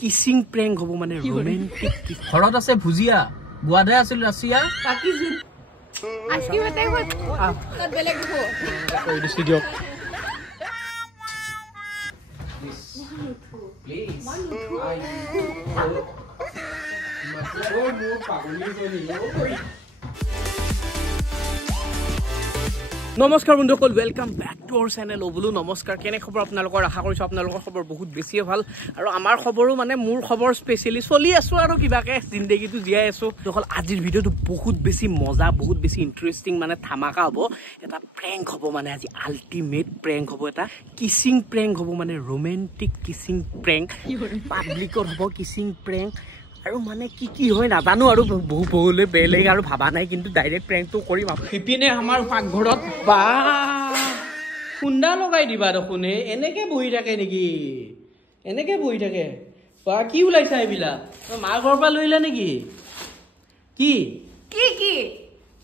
Kissing prank হ'ব মানে romantic ঘৰত আছে ভুজিয়া গুৱাহাটী আছিল ৰাছিয়া বাকি জুন আজকে মতে কত বেলেগ হ'ব কৈ দিছি দিয়ক প্লিজ নমস্কাৰ বন্ধুসকল ওয়েলকাম ব্যাক টু আवर চেনেল ওবুলু নমস্কাৰ কেনে খবৰ আপোনালোকৰ আশা কৰিছো আপোনালোকৰ খবৰ বহুত বেছি ভাল আৰু আমাৰ খবৰো মানে মোৰ খবৰ স্পেশালি চলি আছো আৰু কিবাকে জিন্দগীটো জিয়াই আছো দখল আজিৰ ভিডিওটো বহুত বেছি মজা বহুত বেছি ইন্টাৰেষ্টিং মানে ধামাকা হ'ব এটা প্ৰেংক হ'ব মানে আজি আল্টিমেট প্ৰেংক হ'ব এটা কিসিং প্ৰেংক হ'ব মানে ৰোমান্টিক কিসিং প্ৰেংক পাব্লিকৰ হ'ব কিসিং প্ৰেংক আৰু মানে কি হয় নাজানো আৰু বহুলে বেলেগ আৰু ভাবা নাই কিন্তু ডাইৰেক্ট প্ৰেংকটো কৰিম হিপিনে আমাৰ পাকঘৰত বা খুন্দা লগাই দিবা দেখোন এনেকে বহি থাকে নেকি এনেকে বহি থাকে বা কি ওলাইছা এইবিলাক মা ঘৰৰ পৰা লৈলা নেকি কি কি কি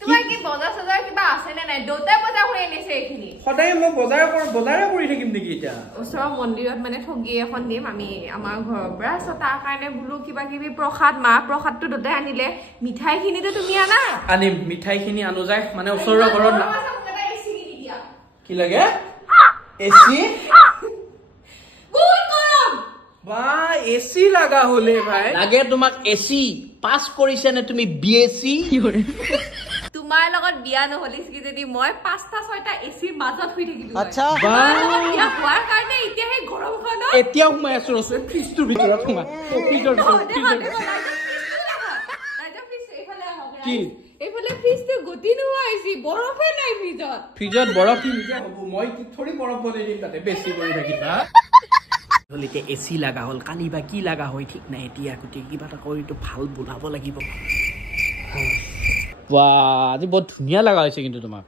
তোমাৰ কি বজাৰ সজাৰ কিবা আছে নে নাই দৌতা বজাৰ কৰি আনিছে এইখিনি সদায় মই বজাৰে কৰি থাকিম নেকি এতিয়া ওচৰৰ মন্দিৰত মানে ঠগি এখন দিম আমি আমাৰ ঘৰৰ পৰা সো তাৰ কাৰণে বুলো কিবা কিবি প্ৰসাদ মা প্ৰসাদটো দতে আনিলে মিঠাইখিনিটো তুমি আনা আনিম মিঠাইখিনি আনো যায় মানে ওচৰৰ ঘৰত না কি লাগে এসি বহুত গৰম বা এসি লাগা হলে ভাই লাগে তোমাক এসি পাস কৰিছে নে তুমি বিএসি তোমাৰ লগত বিয়া নহলিস কি যদি মই 5টা 6টা এসিৰ মাজত হৈ থাকিলো আচ্ছা বা বিয়া হোৱাৰ কাৰণে এতিয়া হে গৰমখনত এতিয়া সোমাই আছো ৰছে ফ্ৰিজটোৰ ভিতৰত সোমাই ফ্ৰিজৰ কি এইফালে ফ্ৰিজটো গতি নোহোৱা হৈছে বৰফে নাই ফ্ৰিজত বৰফ কি নিজে হ'ব মই কি থৰি বৰফ বনাই দিম তাতে বেছি কৰি থাকিবা হলিতে এসি লাগা হল কালি বা কি লাগা হয় ঠিক নাই এতিয়া গুটি কিবা এটা কৰিটো ভাল বুলাব লাগিব বাহ আজি বহুত ধুনিয়া লাগা হৈছে কিন্তু তোমাক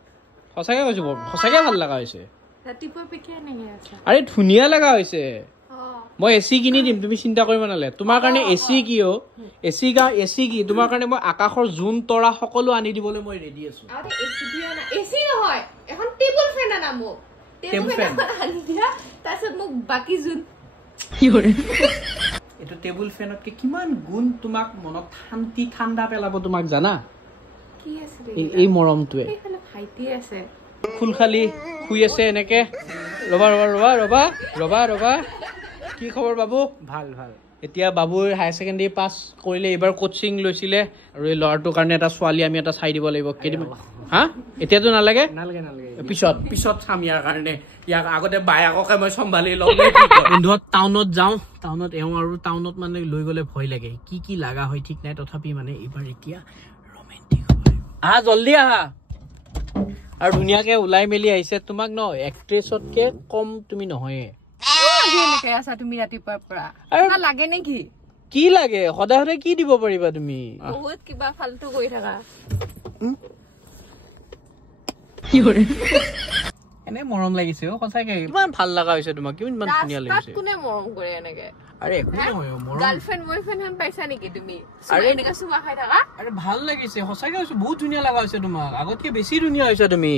সঁচাকে কৈছো সঁচাকে ভাল লাগা হৈছে ৰাতিপুৱা পিকে নাই আছে আৰে ধুনিয়া লাগা হৈছে মই এসি কিনি দিম তুমি চিন্তা কৰিব নালে তোমাৰ কাৰণে এসি কিও এসি কি তোমাৰ কাৰণে মই আকাশৰ জুন তৰা সকলো আনি দিবলৈ মই ৰেডি আছো আৰে এসি দিয়া না এসি নহয় এখন টেবুল ফেন আনা মোক টেবুল ফেন আনি দিয়া তাৰছত মোক বাকি জুন কি কৰে এটো টেবুল ফেনতকে কিমান গুণ তোমাক মনত শান্তি ঠাণ্ডা পেলাব তোমাক জানা কি আছে এই মৰমটোৱে এইফালে ভাইটি আছে ফুলখালি শুই আছে এনেকে ৰবা ৰবা ৰবা ৰবা ৰবা ৰবা কি খবৰ বাবু ভাল ভাল এতিয়া বাবুৰ হাই সেকেন্ডাৰী পাস কৰিলে এবাৰ কোচিং লৈছিলে আৰু এই লৰাটোৰ কাৰণে এটা ছোৱালী আমি এটা চাই দিব লাগিব কেদিন হা এতিয়াতো নালাগে পিছত চাম ইয়াৰ কাৰণে ইয়াক আগতে বায়াককে মই চম্ভালি লওঁ বন্ধুত টাউনত যাওঁ টাউনত এওঁ আৰু টাউনত মানে লৈ গলে ভয় লাগে কি লাগা হয় ঠিক নাই তথাপি মানে এইবাৰ এতিয়া ৰোমান্টিক হ'ব আহা জলদি আহা আৰু ধুনীয়াকে ওলাই মেলি আহিছে তোমাক ন এক্ট্ৰেছতকে কম তুমি নহয় এনেকে আছা তুমি ৰাতিপুৱাৰ পৰা কিবা লাগে নেকি কি লাগে সদায় সদায় কি দিব পাৰিবা তুমি বহুত কিবা ফালতু কৰি থাকা কি কৰে এনে মৰম লাগিছে সঁচাকে কিমান ভাল লাগা হৈছে তোমাক কিমান ধুনীয়া লাগিছে কোনে মৰম কৰে এনেকে আৰে একো নহয় মৰম গাৰ্লফ্ৰেণ্ড বয়ফ্ৰেণ্ড হেন পাইছা নেকি তুমি আৰে এনেকা সুমা খাই থাকা আৰে ভাল লাগিছে সঁচাকে হৈছে বহুত ধুনীয়া লাগা হৈছে তোমাক আগতকে বেছি ধুনীয়া হৈছে তুমি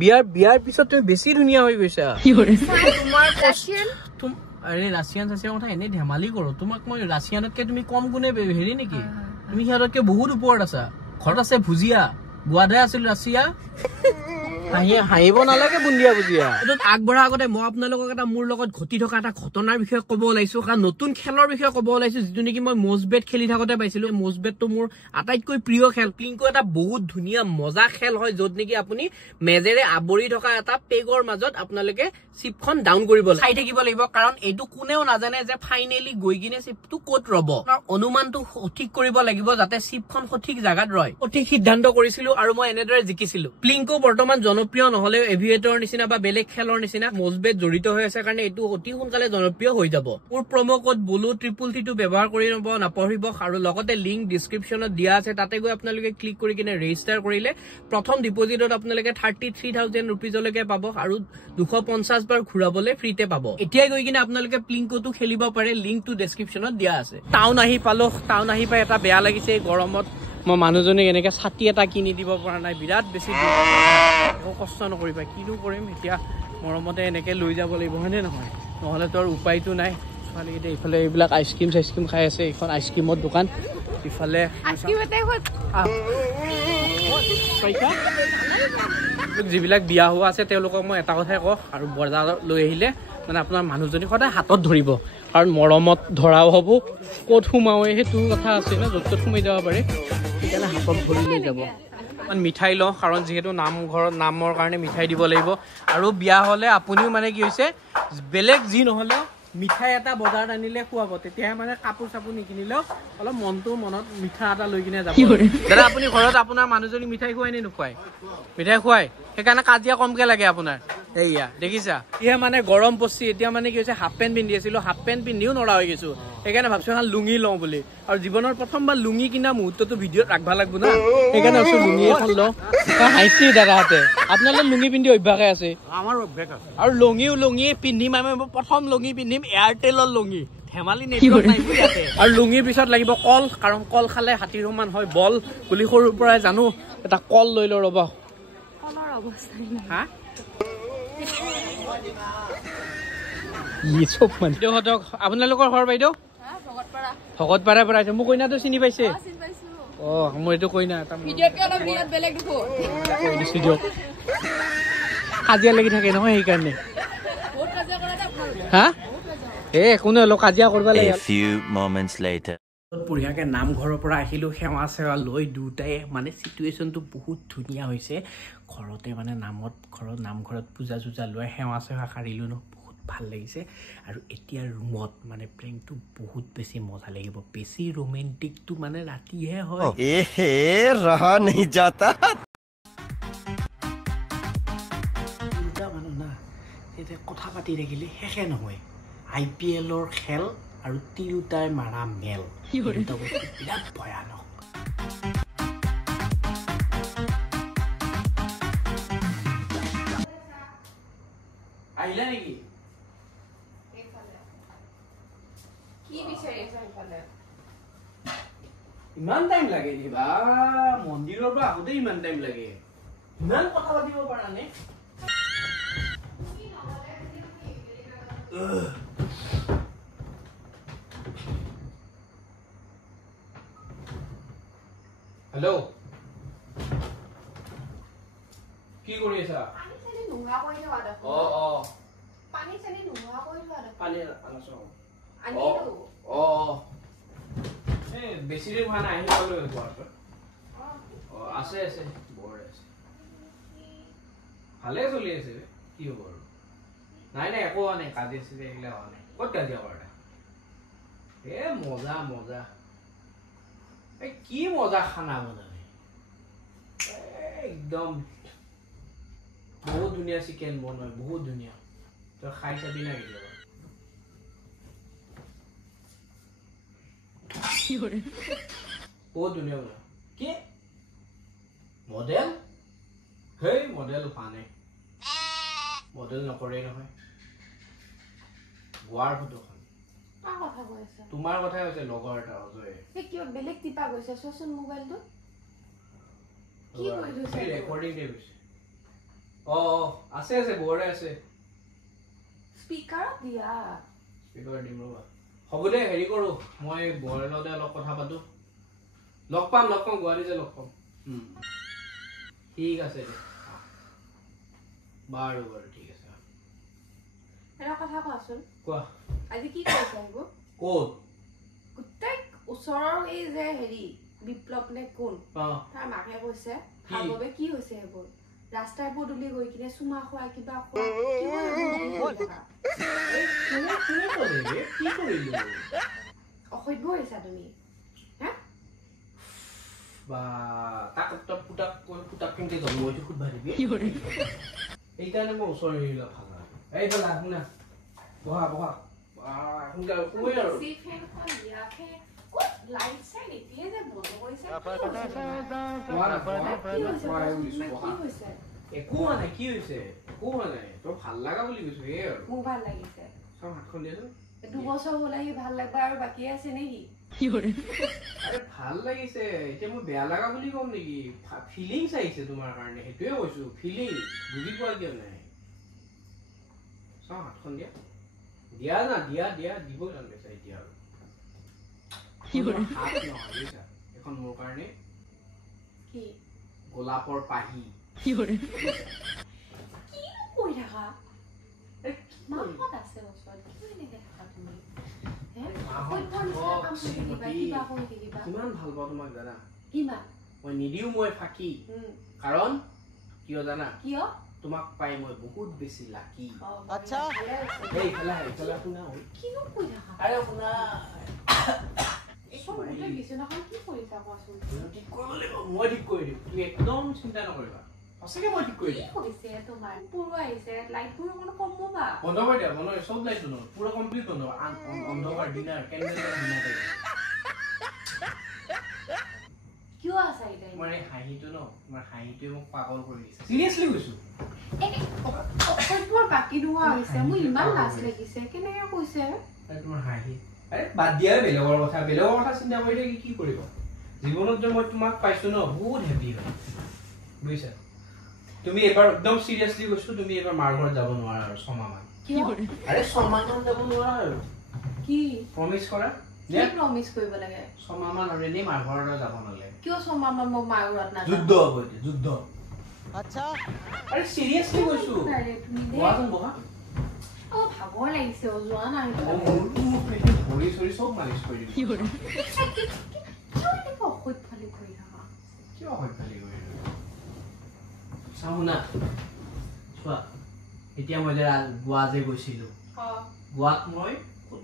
বিয়াৰ পিছত তুমি বেছি ধুনীয়া হৈ গৈছা কি কৰে তোমাৰ ৰাছিয়ান আৰে ৰাছিয়ান কথা এনে ধেমালি কৰো তোমাক মই ৰাছিয়ানতকে তুমি কম গুণে হেৰি নেকি তুমি সিহঁততকে বহুত ওপৰত আছা ঘৰত আছে ভুজিয়া গুৱাহাটী আছিল ৰাছিয়া হাঁহিব নালাগে বুন্দিয়া বুজিয়া আগবঢ়া আগতে মই আপোনালোকক এটা মোৰ লগত ঘটি থকা এটা ঘটনাৰ বিষয়ে ক'ব ওলাইছো কাৰণ নতুন খেলৰ বিষয়ে ক'ব ওলাইছো যিটো নেকি মই মোজবেট খেলি থাকোতে পাইছিলো মোজবেটটো মোৰ আটাইতকৈ প্ৰিয় খেল প্লিংকো এটা বহুত ধুনীয়া মজা খেল হয় য'ত নেকি আপুনি মেজেৰে আৱৰি থকা এটা পেগৰ মাজত আপোনালোকে চিপখন ডাউন কৰিব চাই থাকিব লাগিব কাৰণ এইটো কোনেও নাজানে যে ফাইনেলি গৈ কিনে চিপটো ক'ত ৰব অনুমানটো সঠিক কৰিব লাগিব যাতে চিপখন সঠিক জাগাত ৰয় সঠিক সিদ্ধান্ত কৰিছিলো আৰু মই এনেদৰে জিকিছিলো প্লিংকো বৰ্তমান জনপ্ৰিয় নহলে এভিয়েটৰ নিচিনা বা বেলেগ খেলৰ নিচিনা মোজবেট জড়িত হৈ আছে কাৰণে এইটো অতি সোনকালে জনপ্ৰিয় হৈ যাব মোৰ প্ৰমো কোড বুলু 333 ব্যৱহাৰ কৰি নাপাহৰিব আৰু লগতে লিংক ডেসক্ৰিপচনত দিয়া আছে তাতে গৈ আপোনালোকে ক্লিক কৰি কিনে ৰেজিষ্টাৰ কৰিলে প্ৰথম ডিপোজিটত আপোনালোকে 33000 ৰুপিজলৈকে পাব আৰু 250 বাৰ ঘূৰাবলে ফ্ৰীতে পাব এতিয়া গৈ কিনে আপোনালোকে প্লিংকোটো খেলিব পাৰে লিংকটো ডেসক্ৰিপচনত দিয়া আছে টাউন আহি পাই এটা বেয়া লাগিছে গৰমত মই মানুহজনে এনেকে ছাতি এটা কিনি দিব পৰা নাই বিৰাট বেছি কষ্ট নকৰিবা কিনো কৰিম এতিয়া মৰমতে এনেকে লৈ যাব লাগিব হয়নে নহয় নহলে তোৰ উপায়টো নাই ইফালে এইবিলাক আইচক্ৰীম খাই আছে এইখন আইচক্ৰীমৰ দোকান ইফালে যিবিলাক বিয়া হোৱা আছে তেওঁলোকক মই এটা কথাই কওঁ আৰু বজাৰত লৈ আহিলে মানে আপোনাৰ মানুহজনী সদায় হাতত ধৰিব কাৰণ মৰমত ধৰাও হ'ব ক'ত সোমাওৱে সেইটো কথা আছে ন য'ত ত'ত সোমাই যাব পাৰে সেইকাৰণে হাতত ধৰি লৈ যাব মিঠাই লওঁ কাৰণ যিহেতু নামঘৰত নামৰ কাৰণে মিঠাই দিব লাগিব আৰু বিয়া হ'লে আপুনিও মানে কি হৈছে বেলেগ যি নহ'লেও মিঠাই এটা বজাৰত আনিলে খুৱাব তেতিয়াহে মানে কাপোৰ চাপোৰ নিকিনিলেও অলপ মনত মিঠা এটা লৈ কিনে যাব দাদা আপুনি ঘৰত আপোনাৰ মানুহজনী মিঠাই খুৱাই নে নোখুৱাই মিঠাই খুৱাই সেইকাৰণে কাজিয়া কমকে লাগে আপোনাৰ এইয়া দেখিছা ইহে মানে গৰম পচি এতিয়া মানে কি হৈছে হাফ পেণ্ট পিন্ধি আছিলো হাফ পেণ্ট পিন্ধিও নৰা হৈ গৈছো সেইকাৰণে ভাবছো এখন লুঙি লওঁ বুলি আৰু জীৱনৰ প্ৰথমবাৰ লুঙি কিনা মুহূৰ্তটো ভিডিঅ'ত ৰাখিব লাগিব না সেইকাৰণে ভাবছো লুঙি এখন লওঁ হাঁহিছে দাদাহঁতে আপোনালোকৰ লুঙি পিন্ধি অভ্যাসে আছে আমাৰ অভ্যাস আছে আৰু লুঙি পিন্ধিম আমি প্ৰথম লুঙি পিন্ধিম এয়াৰটেলৰ লুঙি ধেমালি নেটৱৰ্ক নাই ইয়াতে আৰু লুঙিৰ পিছত লাগিব কল কাৰণ কল খালে হাতীৰ সমান হয় বল বুলি সৰুৰ পৰাই জানো এটা কল লৈ লওঁ ৰ'ব কলৰ অৱস্থা হা চব মানে দেউহঁতক আপোনালোকৰ ঘৰ বাইদেউ ভকতপাৰাৰ পৰা আছে মোৰ কইনাটো চিনি পাইছে মই এইটো কইনা কাজিয়া লাগি থাকে নহয় সেইকাৰণে হা একো নহয় অলপ কাজিয়া কৰিব লাগে বঢ়িয়াকে নামঘৰৰ পৰা আহিলোঁ সেৱা চেৱা লৈ দুটাই মানে চিটুৱেশ্যনটো বহুত ধুনীয়া হৈছে ঘৰতে মানে নামঘৰত পূজা চূজা লৈ সেৱা চেৱা সাৰিলোঁ ন বহুত ভাল লাগিছে আৰু এতিয়া ৰুমত মানে প্ৰেমটো বহুত বেছি মজা লাগিব বেছি ৰোমেণ্টিকটো মানে ৰাতিহে হয় মানুহ না তেতিয়া কথা পাতি থাকিলে শেষে নহয় IPLৰ খেল আৰু তিৰোতাই মাৰা মেল এটা বস্তু বিৰাট ভয়ানক আহিলা নেকি ইমান টাইম লাগে দিবা মন্দিৰৰ পৰা আহোঁতে ইমান টাইম লাগে ইমান কথা পাতিব পাৰা নে হেল্ল' কি কৰি আছা বেছি দিন হোৱা নাই আছে বৰ আছে ভালে চলি আছে কি হ'ব আৰু নাই একো হোৱা নাই কাজিয়া চাজিয়া এইবিলাক হোৱা নাই ক'ত কাজিয়া কৰা মজা কি মজা খানা বনালে একদম বহুত ধুনীয়া চিকেন বনায় বহুত ধুনীয়া তই খাই চাবি না কেতিয়াবা বহুত ধুনীয়া বনায় কি মডেল হেই মডেল হোৱা নাই মডেল নকৰেই নহয় গোৱাৰ ফটোখন তোমাৰ কথাই হৈছে লগৰ এটা অজয় কিয় বেলেগ টিপা গৈছে চোৱাচোন মোবাইলটো কি কৰি থৈছে ৰেকৰ্ডিং দে গৈছে আছে বৰে আছে স্পিকাৰ দিয়া স্পিকাৰ দিম ৰবা হ'ব দে হেৰি কৰো মই বৰে লগতে অলপ কথা পাতো লগ পাম গুৱাহাটীতে লগ পাম ঠিক আছে দে বাৰু ঠিক আছে এটা কথা কোৱাচোন কোৱা আজি কি কৰিছা এইবোৰ ক'ত গোটেই ওচৰৰ এই যে হেৰি বিপ্লৱ নে কোন তাৰ মাকে কৈছে ভাববে কি হৈছে এইবোৰ ৰাস্তাই পদূলি গৈ কিনে চুমা খোৱা কিবা অসভ্য হৈছা তুমি এইকাৰণে মই ওচৰ এৰিলা ভাল শুনা বহা একো হোৱা নাই কি হৈছে একো হোৱা নাই তোৰ ভাল লগা বুলি কৈছো এই আৰু মোৰ ভাল লাগিছে হাতখন দিয়াচোন 2 বছৰ হ'ল আহি ভাল লাগবা আৰু বাকী আছে নেকি আৰে ভাল লাগিছে এতিয়া মই বেয়া লগা বুলি কম নেকি ফিলিংছ আহিছে তোমাৰ কাৰণে সেইটোৱে কৈছো ফিলিং বুজি পোৱা কিয় নাই হাতখন দিয়া দিয়া না দিয়া দিয়া দিব জান বেচা এতিয়া আৰু হাত নহয় বুজিছা এখন মোৰ কাৰণে কি গোলাপৰ পাহি কি কৈ থাকা মাহত আছে ওচৰত কি এনেকে থাকা তুমি কিমান ভাল পাওঁ তোমাক জানা কিমান মই নিদিও মই ফাঁকি কাৰণ কিয় জানা কিয় তোমাক পাই মই বহুত বেছি লাকি আচ্ছা এই খেলা শুনা কিনো কৈ থাকা আৰে শুনা মই ঠিক কৰি দিম তুমি একদম চিন্তা নকৰিবা সঁচাকে মই ঠিক কৰি দিম বন্ধ কৰি দিয়া বন্ধ চব লাইট বন্ধ পুৰা কমপ্লিট বন্ধ অন্ধকাৰ ডিনাৰ কেণ্ডেল ডিনাৰ কিয় আছে এটা মানে হাঁহিটো ন তোমাৰ হাঁহিটোৱে মোক পাগল কৰি দিছে চিৰিয়াছলি কৈছো তোমাৰ বাকি নোহোৱা হৈছে মোৰ ইমান লাজ লাগিছে কেনেকে কৈছে তোমাৰ হাঁহি আৰে বাদ দিয়া বেলেগৰ কথা চিন্তা কৰি থাকি কি কৰিব জীৱনত যে মই তোমাক পাইছো ন বহুত হেপি হয় বুজিছা তুমি এবাৰ একদম সিৰিয়াসলি কৈছো তুমি এবাৰ মাৰ ঘৰত যাব নোৱাৰা আৰু ছমাহমান কি আৰে ছমাহমান যাব নোৱাৰা আৰু কি প্ৰমিস কৰা কি প্ৰমিস কৰিব লাগে ছমাহমান আৰু এনে মাৰ ঘৰত যাব নালাগে কিয় ছমাহমান মই মাৰ ঘৰত না যুদ্ধ হ'ব যুদ্ধ আচ্ছা আৰে সিৰিয়াসলি কৈছো বহাচোন বহা ভাগৰ লাগিছে যোৱা নাই ভৰি চৰি চব মালিচ কৰি দিম কিয় অসৈত ফালি কৰি থাকা কিয় অসৈত ফালি কৰি চাওঁ শুনা চোৱা এতিয়া মই যে গোৱা যে গৈছিলো গোৱাত মই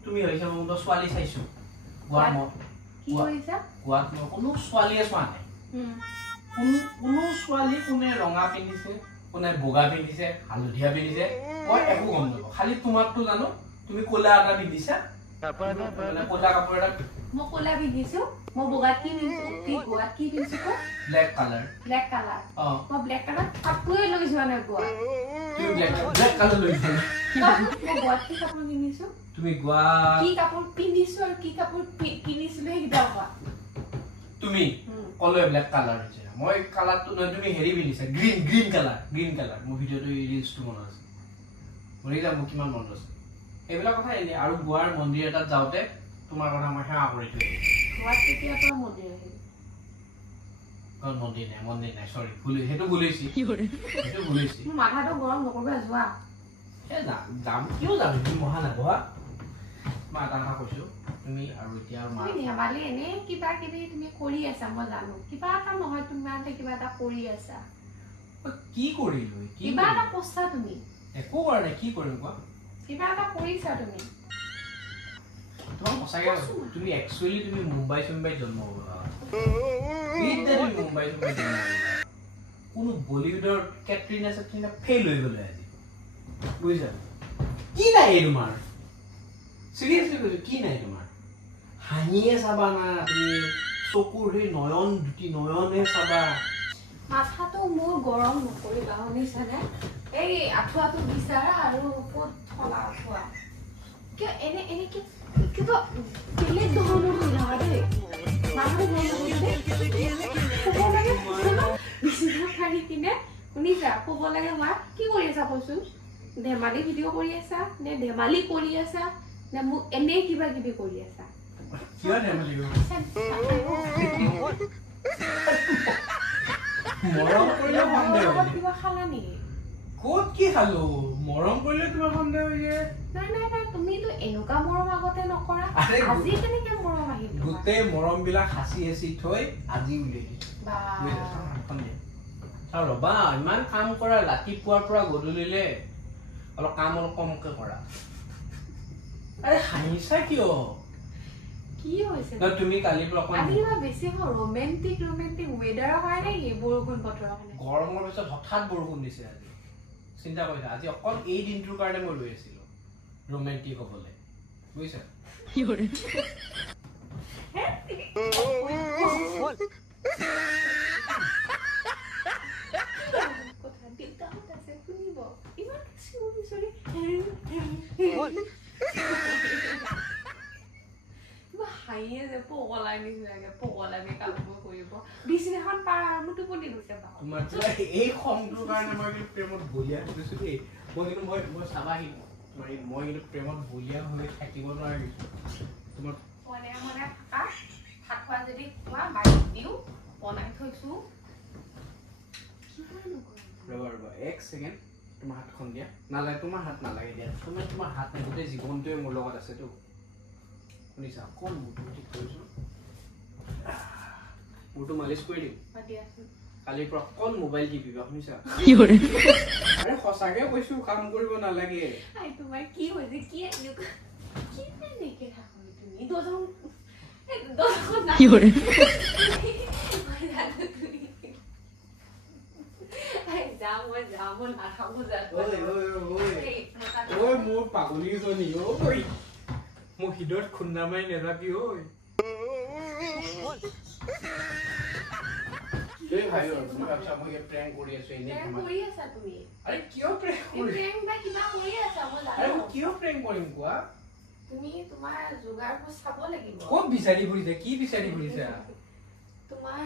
তুমি হৈছে মই ছোৱালী চাইছো গোৱাত মই কোনো ছোৱালীয়ে চোৱা নাই কোনো ছোৱালী কোনে ৰঙা পিন্ধিছে কোনে বগা পিন্ধিছে হালধীয়া পিন্ধিছে মই একো গম নাপাওঁ খালি তোমাৰটো জানো তুমি ক'লা এটা পিন্ধিছা ক'লা কাপোৰ এটা মই ক'লা পিন্ধিছো মই বগা কি গোৱাত কি পিন্ধিছো ব্লেক কালাৰ মই ব্লেক কালাৰ কাপোৰে লৈ যোৱা নাই গোৱা তুমি ব্লেক কালাৰ লৈ যোৱা মই গোৱাত কি কাপোৰ পিন্ধিছো তুমি গোৱা কি কাপোৰ পিন্ধিছো আৰু কি কাপোৰ কিনিছিলো সেইকেইটা কোৱা তুমি ক'লে ব্লেক কালাৰ হৈছে মই কালাৰটো নহয় তুমি হেৰি পিন্ধিছা গ্ৰীণ কালাৰ মোৰ ভিডিঅ'টো ৰিলছটো মনত আছে মৰি যা মোক কিমান মনত আছে এইবিলাক কথা এনে আৰু গোৱাৰ মন্দিৰ এটাত যাওঁতে তোমাৰ কথা মই সেৱা কৰি থৈ গোৱাত কেতিয়া পৰা মন্দিৰ আহিল মন্দিৰ নাই সৰি সেইটো ভুলিছি মোৰ মাথাটো গৰম নকৰিবা যোৱা যাম কিয় যাম তুমি মহা নাবহা মই এটা কথা কৈছো তুমি আৰু এতিয়া ধেমালি এনে কিবা কিবি তুমি কৰি আছা মই জানো কিবা এটা নহয় তোমাতে কিবা এটা কৰি আছা কি কৰিলো কিবা এটা কৈছা তুমি একো কৰা নাই কি কৰিম কোৱা কিবা এটা কৰিছা তুমি তোমাক সঁচাকে তুমি একচুৱেলি তুমি মুম্বাই জন্ম হ'বা মুম্বাই কোনো বলিউডৰ কেটৰিনা ফেইল হৈ গ'লে আজি বুজিছা কি নাই তোমাৰ সিৰিয়াসলি কৈছো কি নাই তোমাৰ হাঁহিয়ে চাবা না তুমি চকুৰ সেই নয়ন দুটি নয়নে চাবা মাথাটো মোৰ গৰম নকৰিবা শুনিছানে এই আঠুৱাটো বিচাৰা আৰু ওপৰত থলা আঠুৱা কিয় এনে কিবা বেলেগ ধৰণৰ হৈ থকা দেই মাথাটো গৰম নকৰিবা বিচনা পাৰি কিনে শুনিছা ক'ব লাগে মা কি কৰি আছা কৈছোন ধেমালি ভিডিঅ' কৰি আছা নে ধেমালি কৰি আছা নে মোক এনে কিবা কিবি কৰি আছা কিয় ধেমালি মৰম কৰিলে সন্দেহ কিবা খালা নেকি ক'ত কি খালো মৰম কৰিলে তোমাৰ সন্দেহ হৈ যায় নাই তুমিতো এনেকুৱা মৰম আগতে নকৰা আজি কেনেকে মৰম আহিল গোটেই মৰম বিলাক হাসি থৈ আজি উলিয়াই দিছো ৰবা ইমান কাম কৰা ৰাতিপুৱাৰ পৰা গধূলিলে অলপ কাম অলপ কমকে কৰা আৰে হাঁহিছা কিয় কি হৈছে না তুমি কালি প্ৰকন আজিবা বেছি ৰোমান্টিক ওয়েদাৰ হয় নাই এই বৰষুণ বতৰ কাৰণে গৰমৰ পিছত হঠাৎ বৰষুণ দিছে আজি চিন্তা কৰিছা আজি অকল এই দিনটোৰ কাৰণে মই লৈ আছিল ৰোমান্টিক হ'বলে বুজিছা কি কৰে কথা দিলটা হতাছে শুনিব ইমান সৰি হাইয়ে যে পগলাই নিচিনাকে পগলাকে কামবোৰ কৰিব বিছনাখন পাৰ মোৰ টোপনি গৈছে তোমাৰ এই খংটোৰ কাৰণে মই প্ৰেমত বলিয়া কৰিছো দেই মই চাবাহি মই কিন্তু প্ৰেমত বলিয়া হৈ থাকিব নোৱাৰিছো তোমাৰ মনে মনে থাকা থাকবা যদি কোৱা বাইক দিও বনাই থৈছো ৰবা 1 সেকেন্ড তোমাৰ হাতখন দিয়া নালাগে তোমাৰ হাত নালাগে দিয়া তোমাৰ হাত নাই গোটেই জীৱনটোৱে মোৰ লগত আছে তো শুনিছা কোন মুটো ঠিক কৰিছো মুটো মালিশ কৰি দিম কালি পৰা কোন মোবাইল টিপিবা শুনিছা আৰে খসাকে কৈছো কাম কৰিব নালাগে আই তোমাৰ কি হৈছে কি নেকে থাকো তুমি দজন না কি হৰে যাম না খাবো যা ওই মোৰ পাগলি জনি ওই মোৰ হিদত খুন্না মাই নেৰাবি ওই এই ভাইও তুমি আচ্ছা মই প্ৰ্যাঙ্ক কৰি আছো এনে কৰি আছা তুমি আৰে কিয় প্ৰ্যাঙ্ক কৰি প্ৰ্যাঙ্ক বা কিবা কৰি আছা মই জানো আৰে কিয় প্ৰ্যাঙ্ক কৰিম কোৱা তুমি তোমাৰ যোগাৰবোৰ চাব লাগিব কোন বিচাৰি ফুৰিছা কি বিচাৰি ফুৰিছা তোমাৰ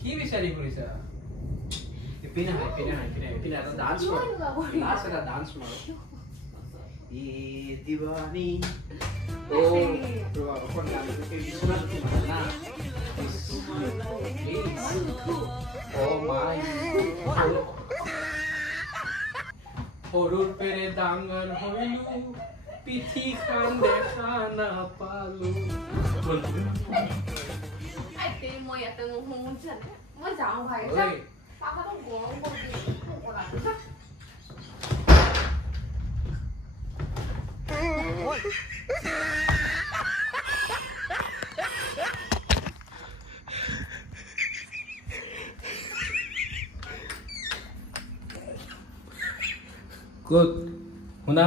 কি বিচাৰি ফুৰিছা এপিনা এটা ডান্স এটা ডান্স মাৰো ই দিৱানী ও ৰবা কোন গান কে শুনা তুমি না ও মাই হৰুৰ পেৰে ডাঙৰ হইলু পিঠি খান দেখা না পালু আইতে মই ইয়াতে নুশুন জানে মই যাওঁ ভাই পাপাটো গৰম কৰি Good. Una.